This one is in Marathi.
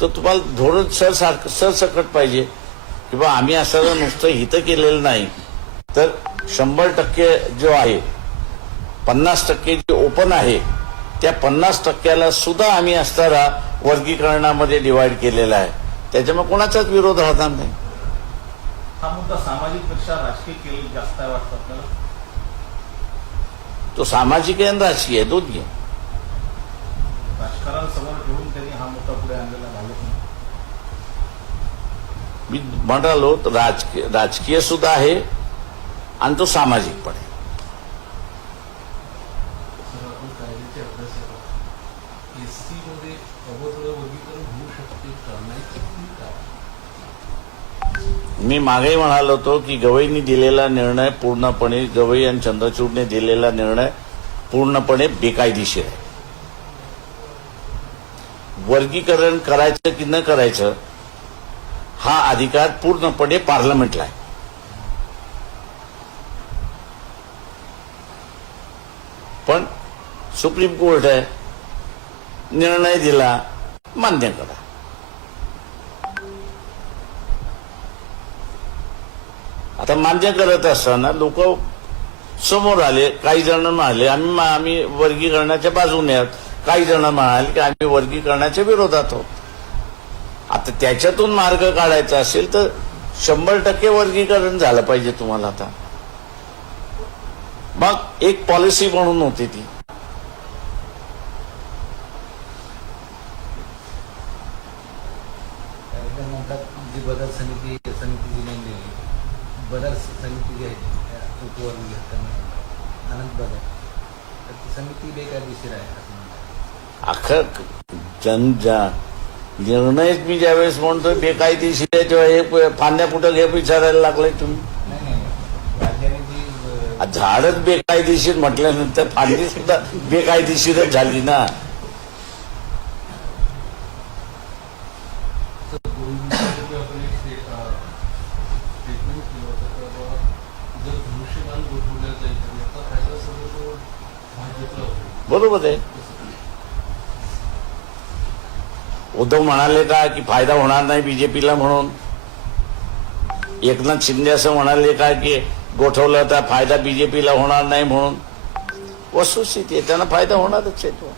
तर तुम्हाला धोरण सरसकट पाहिजे की बा आम्ही असं नुसतं हित केलेलं नाही, तर 100% जो आहे 50% जे ओपन आहे त्या 50%ला सुद्धा आम्ही असताना वर्गीकरणामध्ये डिवाइड केलेला आहे. त्याच्यामुळे कोणाचाच विरोध राहणार नाही. हा मुद्दा सामाजिक पेक्षा राजकीय केलेला जास्त आहे वाटतं आपल्याला. तो सामाजिक आहे आणि राजकीय आहे, दोन्ही आहे. राजकारण समोर ठेवून त्यांनी हा मुद्दा पुढे आणलेला भाजपने. मी म्हणालो राजकीय सुद्धा आहे आणि तो सामाजिक पण आहे. मी मागेही म्हणालो होतो की गवईंनी दिलेला निर्णय पूर्णपणे, गवई आणि चंद्रचूडने दिलेला निर्णय पूर्णपणे बेकायदेशीर आहे. वर्गीकरण करायचं की न करायचं हा अधिकार पूर्णपणे पार्लमेंटला आहे. पण सुप्रीम कोर्ट आहे, निर्णय दिला, मान्य करा. आता मान्य करत असताना लोक समोर आले, काही जण म्हणाले आम्ही वर्गीकरणाच्या बाजूने आहोत, काही जण म्हणाले की आम्ही वर्गीकरणाच्या विरोधात आहोत. आता त्याच्यातून मार्ग काढायचा असेल तर 100% वर्गीकरण झालं पाहिजे तुम्हाला. आता मग एक पॉलिसी म्हणून होती ती. बदल समिती जी नेमली, बदल समिती जी आहे उपवर्ग अनंत बदल, तर ती समिती बेकायदेशीर आहे असं अख्खा निर्णय मी ज्यावेळेस म्हणतोय बेकायदेशीर आहे तेव्हा हे फांद्या कुठं घे विचारायला लागलाय तुम्ही. राज्याने जी झाडच बेकायदेशीर म्हटल्यानंतर फांदी सुद्धा बेकायदेशीरच झाली ना. बरोबर आहे. उद्धव म्हणाले का की फायदा होणार नाही बीजेपीला म्हणून? एकनाथ शिंदे असं म्हणाले का की गोठवलं तर फायदा बीजेपीला होणार नाही म्हणून? वस्तुस्थिती आहे, त्यांना फायदा होणारच आहे तो.